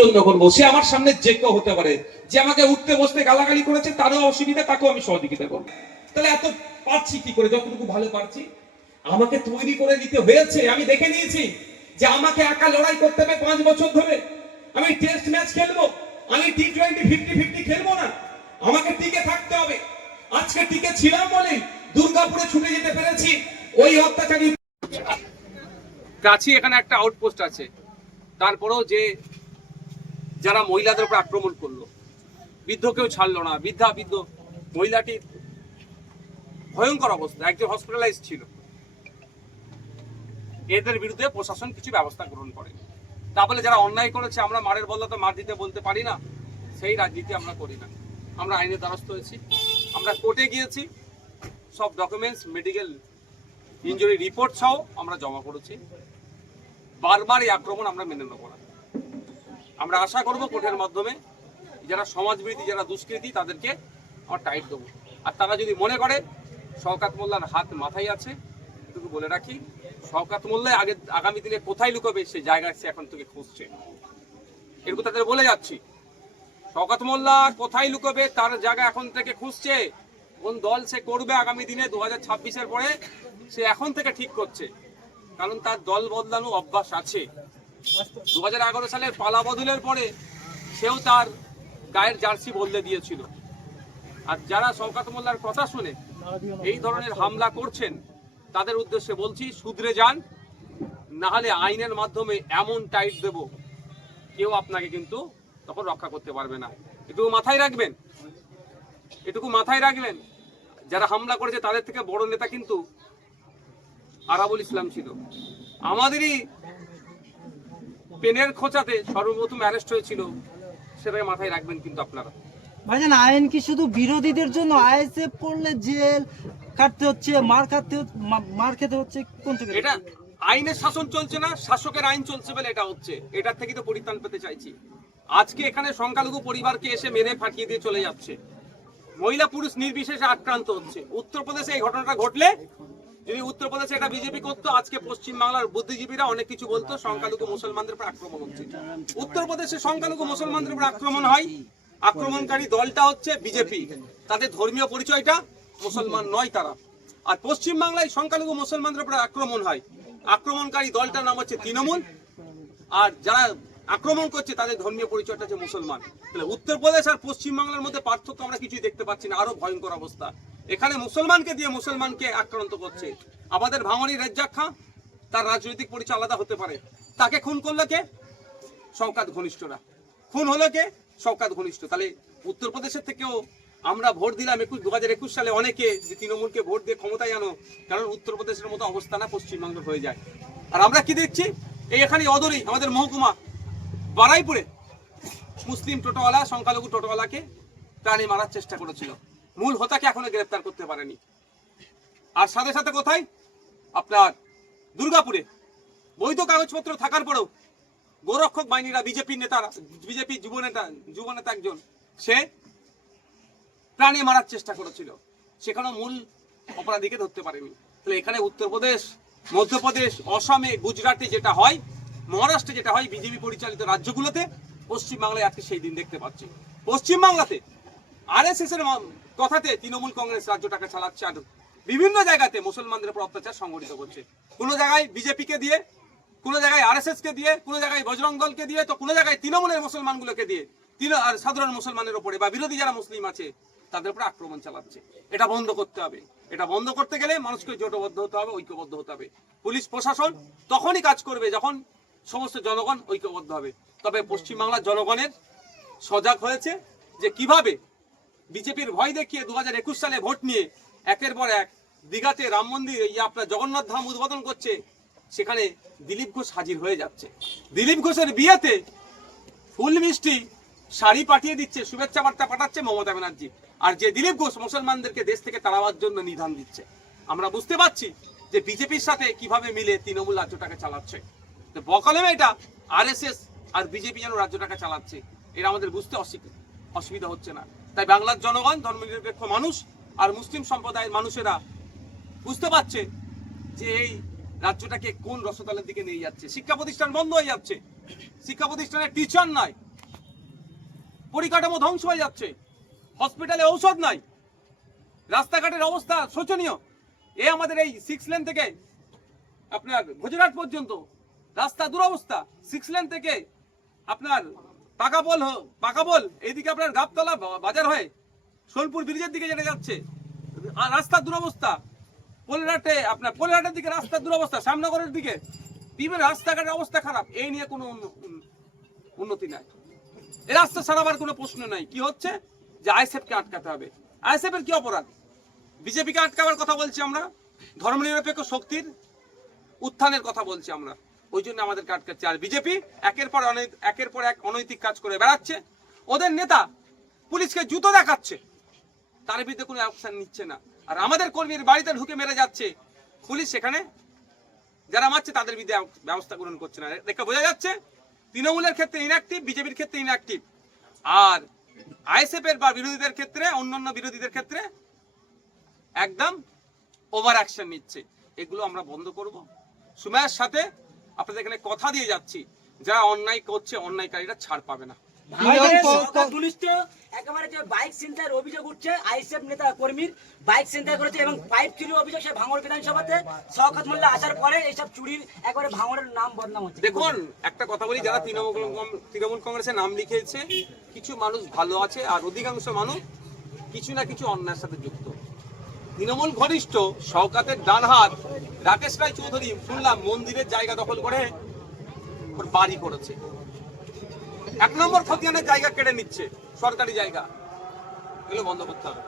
জন্য বলব সে আমার সামনে যে হতে পারে। যে আমাকে উঠতে বসতে গালাগালি করেছে, তারও অসুবিধা, তাকেও আমি সহযোগিতা করব। তাহলে এত পারছি কি করে? যতটুকু ভালো পারছি। আমাকে তৈরি করে দিতে হয়েছে। আমি দেখে নিয়েছি যে আমাকে একা লড়াই করতে হবে পাঁচ বছর ধরে। আমি টেস্ট ম্যাচ খেলব। আমি টি টোয়েন্টি ফিফটি ফিফটি খেলব না। আমাকে টিকে থাকতে হবে। আজকে টিকে ছিলাম বলে দুর্গাপুরে ছুটে যেতে পেরেছি। ওই অত্যাচারী কাছে এখানে একটা আউটপোস্ট আছে। তারপরেও যে যারা মহিলাদের উপর আক্রমণ করল। বৃদ্ধকেও ছাড়লো না। বৃদ্ধা, বৃদ্ধ মহিলাটির ভয়ঙ্কর অবস্থা। একজন হসপিটালাইজ ছিল। এদের বিরুদ্ধে প্রশাসন কিছু ব্যবস্থা গ্রহণ করে। তা বলে যারা অন্যায় করেছে, আমরা মারের বদলা তো মার দিতে বলতে পারি না। সেই রাজনীতি আমরা করি না। আমরা আইনের দ্বারস্থ হয়েছি। আমরা কোর্টে গিয়েছি। সব ডকুমেন্টস মেডিকেল ইঞ্জুরি রিপোর্ট সহ আমরা জমা করেছি। বারবার এই আক্রমণ আমরা মেনে নেব না। আমরা আশা করব কোর্টের মাধ্যমে যারা সমাজবিরোধী, যারা দুষ্কৃতী, তাদেরকে আমরা টাইট দেবো। আর তারা যদি মনে করে, শওকাত মোল্লার হাত মাথায় আছে, এটুকু বলে রাখি, শওকাত মোল্লায় আগে আগামী দিনে কোথায় লুকাবে, সে জায়গায় সে এখন থেকে খুঁজছে। এরকম তাদের বলে যাচ্ছি, শওকাত মোল্লা কোথায় লুকাবে, তার জায়গা এখন থেকে খুঁজছে, কোন দল সে করবে আগামী দিনে দু হাজার পরে, সে এখন থেকে ঠিক করছে। কারণ তার দল বদলানো অভ্যাস আছে। দু হাজার এগারো সালের পালা বদলের পরে সেও তার গায়ের জার্সি বদলে দিয়েছিল। আর যারা শওকাত মোল্লার কথা শুনে এই ধরনের হামলা করছেন, তাদের উদ্দেশ্যে বলছি শুধরে যান না হলে আইনের মাধ্যমে এমন টাইট দেব, কেউ আপনাকে কিন্তু তখন রক্ষা করতে পারবে না। এটুকু মাথায় রাখবেন, এটুকু মাথায় রাখবেন, যারা হামলা করেছে তাদের থেকে বড় নেতা কিন্তু আরাবুল ইসলাম ছিল। আমাদেরই পেনের খোঁচাতে সর্বপ্রথম অ্যারেস্ট হয়েছিল সেটাকে মাথায় রাখবেন কিন্তু আপনারা। ভাইজান আইন কি শুধু বিরোধীদের জন্য? আইএসএফ করলে জেল কাটতে হচ্ছে মার মা- মার খেতে হচ্ছে কোন থেকে? এটা আইনের শাসন চলছে না শাসকের আইন চলছে বলে এটা হচ্ছে। এটার থেকে তো পরিত্রাণ পেতে চাইছি। আজকে এখানে সংখ্যালঘু পরিবারকে এসে মেরে ফাটিয়ে দিয়ে চলে যাচ্ছে। মহিলা পুরুষ নির্বিশেষে আক্রান্ত হচ্ছে। উত্তরপ্রদেশে এই ঘটনাটা ঘটলে যদি উত্তরপ্রদেশে এটা বিজেপি করতো, আজকে পশ্চিম বাংলার বুদ্ধিজীবীরা অনেক কিছু বলতো, সংখ্যালঘু মুসলমানদের উপর আক্রমণ হচ্ছে। উত্তরপ্রদেশে সংখ্যালঘু মুসলমানদের উপর আক্রমণ হয়। আক্রমণকারী দলটা হচ্ছে বিজেপি। তাদের ধর্মীয় পরিচয়টা মুসলমান নয় তারা। আর পশ্চিম বাংলায় সংখ্যালঘু মুসলমানদের উপর আক্রমণ হয়। আক্রমণকারী দলটার নাম হচ্ছে তৃণমূল। আর যারা আক্রমণ করছে, তাদের ধর্মীয় পরিচয়টা হচ্ছে মুসলমান। তাহলে উত্তরপ্রদেশ আর পশ্চিমবাংলার মধ্যে পার্থক্য আমরা কিছুই দেখতে পাচ্ছি না। আরও ভয়ঙ্কর অবস্থা। এখানে মুসলমানকে দিয়ে মুসলমানকে আক্রান্ত করছে। আমাদের ভাঙনি রেজ্জাক খাঁ, তার রাজনৈতিক পরিচয় আলাদা হতে পারে। তাকে খুন করল কে? শওকাত ঘনিষ্ঠরা। খুন হলো কে? শওকাত ঘনিষ্ঠ। তাহলে উত্তরপ্রদেশের থেকেও আমরা ভোট দিলাম একুশ দু হাজার একুশ সালে অনেকে যে তৃণমূলকে ভোট দিয়ে ক্ষমতায় আনো, কারণ উত্তরপ্রদেশের মতো অবস্থা না পশ্চিমবঙ্গের হয়ে যায়। আর আমরা কি দেখছি? এই এখানে অদরেই আমাদের মহকুমা, বারাইপুরে মুসলিম টোটোওয়ালা, সংখ্যালঘু টোটোওয়ালাকে প্রাণী মারার চেষ্টা করেছিল। মূল হোতাকে এখনও গ্রেফতার করতে পারেনি। আর সাথে সাথে কোথায়? আপনার দুর্গাপুরে। বৈধ কাগজপত্র থাকার পরেও গোরক্ষক বাহিনীরা বিজেপির নেতারা বিজেপি যুব নেতা যুব নেতা একজন, সে প্রাণী মারার চেষ্টা করেছিল। সেখানেও মূল অপরাধীকে ধরতে পারেনি। তাহলে এখানে উত্তরপ্রদেশ, মধ্যপ্রদেশ, অসমে, গুজরাটে যেটা হয়, মহারাষ্ট্রে যেটা হয়, বিজেপি পরিচালিত রাজ্যগুলোতে পশ্চিমবাংলায় আজকে সেই দিন দেখতে পাচ্ছি। পশ্চিমবাংলাতে আর এস এস এর কথাতে তৃণমূল কংগ্রেস রাজ্যটাকে চালাচ্ছে আর বিভিন্ন জায়গাতে মুসলমানদের উপর অত্যাচার সংগঠিত করছে। কোনো জায়গায় বিজেপিকে দিয়ে, কোনো জায়গায় আর কে দিয়ে, কোনো জায়গায় বজরং দলকে দিয়ে, তো কোনো জায়গায় তৃণমূলের মুসলমানগুলোকে দিয়ে আর সাধারণ মুসলমানের উপরে বা বিরোধী যারা মুসলিম আছে, তাদের উপরে আক্রমণ চালাচ্ছে। এটা বন্ধ করতে হবে। এটা বন্ধ করতে গেলে মানুষকে জোটবদ্ধ হতে হবে, ঐক্যবদ্ধ হতে হবে। পুলিশ, প্রশাসন তখনই কাজ করবে যখন সমস্ত জনগণ ঐক্যবদ্ধ হবে। তবে পশ্চিমবাংলার জনগণের সজাগ হয়েছে যে কীভাবে বিজেপির ভয় দেখিয়ে দু হাজার একুশ সালে ভোট নিয়ে একের পর এক দীঘাতে রাম মন্দির আপনার জগন্নাথ ধাম উদ্বোধন করছে, সেখানে দিলীপ ঘোষ হাজির হয়ে যাচ্ছে। দিলীপ ঘোষের বিয়েতে ফুল মিষ্টি শাড়ি পাঠিয়ে দিচ্ছে, শুভেচ্ছা বার্তা পাঠাচ্ছে মমতা ব্যানার্জি। আর যে দিলীপ ঘোষ মুসলমানদেরকে দেশ থেকে তাড়াবার জন্য নিধান দিচ্ছে। আমরা বুঝতে পারছি যে বিজেপির সাথে কীভাবে মিলে তৃণমূল রাজ্যটাকে চালাচ্ছে। তো বকলমে এটা আরএসএস আর বিজেপি যেন রাজ্যটাকে চালাচ্ছে, এটা আমাদের বুঝতে অসুবিধা হচ্ছে না। তাই বাংলার জনগণ, ধর্মনিরপেক্ষ মানুষ আর মুসলিম সম্প্রদায়ের মানুষেরা বুঝতে পারছে যে এই রাজ্যটাকে কোন রসতলের দিকে নিয়ে যাচ্ছে। শিক্ষা প্রতিষ্ঠান বন্ধ হয়ে যাচ্ছে। শিক্ষা প্রতিষ্ঠানের টিচার নাই। পরিকাঠামো ধ্বংস হয়ে যাচ্ছে। হসপিটালে ঔষধ নাই। রাস্তাঘাটের অবস্থা শোচনীয়। এ আমাদের এই সিক্স লেন থেকে আপনার গুজরাট পর্যন্ত রাস্তা দুরবস্থা। সিক্স লেন থেকে আপনার পাকাবল হ- পাকাবল এইদিকে আপনার গাবতলা বাজার হয়ে। সোনপুর ব্রিজের দিকে যেটা যাচ্ছে রাস্তার দুরবস্থা। পোলহাটে, আপনার পোলহাটের দিকে রাস্তার দুরবস্থা, শ্যামনগরের দিকে। বিভিন্ন রাস্তাঘাটের অবস্থা খারাপ, এই নিয়ে কোনো উন্ন- উন্ন- উন্নতি নাই। এ রাস্তা সারাবার কোনো প্রশ্ন নাই। কি হচ্ছে? যে আইসেফকে আটকাতে হবে। আইসেফের কি অপরাধ? বিজেপিকে আটকাবার কথা বলছি আমরা। ধর্মনিরপেক্ষ শক্তির উত্থানের কথা বলছি আমরা। ওই জন্য আমাদেরকে আটকাচ্ছে আর বিজেপি একের পর একের পর এক অনৈতিক কাজ করে বেড়াচ্ছে। ওদের নেতা পুলিশকে জুতো দেখাচ্ছে। তার বিরুদ্ধে কোনো অ্যাকশন নিচ্ছে না। আর আমাদের কর্মীর বাড়িতে ঢুকে মেরে যাচ্ছে। পুলিশ সেখানে যারা মারছে তাদের বিরুদ্ধে ব্যবস্থা গ্রহণ করছে না। দেখে বোঝা যাচ্ছে তৃণমূলের ক্ষেত্রে ইনঅ্যাক্টিভ বিজেপির ক্ষেত্রে ইনঅ্যাক্টিভ আর আইএসএফ এর বা বিরোধীদের ক্ষেত্রে, অন্যান্য বিরোধীদের ক্ষেত্রে একদম ওভার অ্যাকশন নিচ্ছে। এগুলো আমরা বন্ধ করব। সুমায়ের সাথে আপনাদের এখানে কথা দিয়ে যাচ্ছি। যারা অন্যায় করছে অন্যায়কারীরা ছাড় পাবে না। ভাইজান, ক- সরকার ক- পুলিশ তো একেবারে যে বাইক ছিনতাইয়ের অভিযোগ উঠছে আইএসএফ নেতা কর্মীর বাইক ছিনতাই করেছে এবং পাইপ চুরির অভিযোগ সে ভাঙড় বিধানসভাতে শওকত মোল্লা আসার পরে এইসব চুরির একবারে ভাঙড়ের নাম বদনাম হচ্ছে। দেখুন একটা কথা বলি যারা তৃণমূল কং- তৃণমূল কংগ্রেসে নাম লিখেছে কিছু মানুষ ভালো আছে আর অধিকাংশ মানুষ কিছু না কিছু অন্যায়ের সাথে যুক্ত। তৃণমূল ঘনিষ্ঠ শওকাতের ডান হাত রাকেশ রায় চৌধুরী শুনলাম মন্দিরের জায়গা দখল করে ওর বাড়ি করেছে। এক নম্বর খতিয়ানের জায়গা কেড়ে নিচ্ছে, সরকারি জায়গা। এগুলো বন্ধ করতে হবে।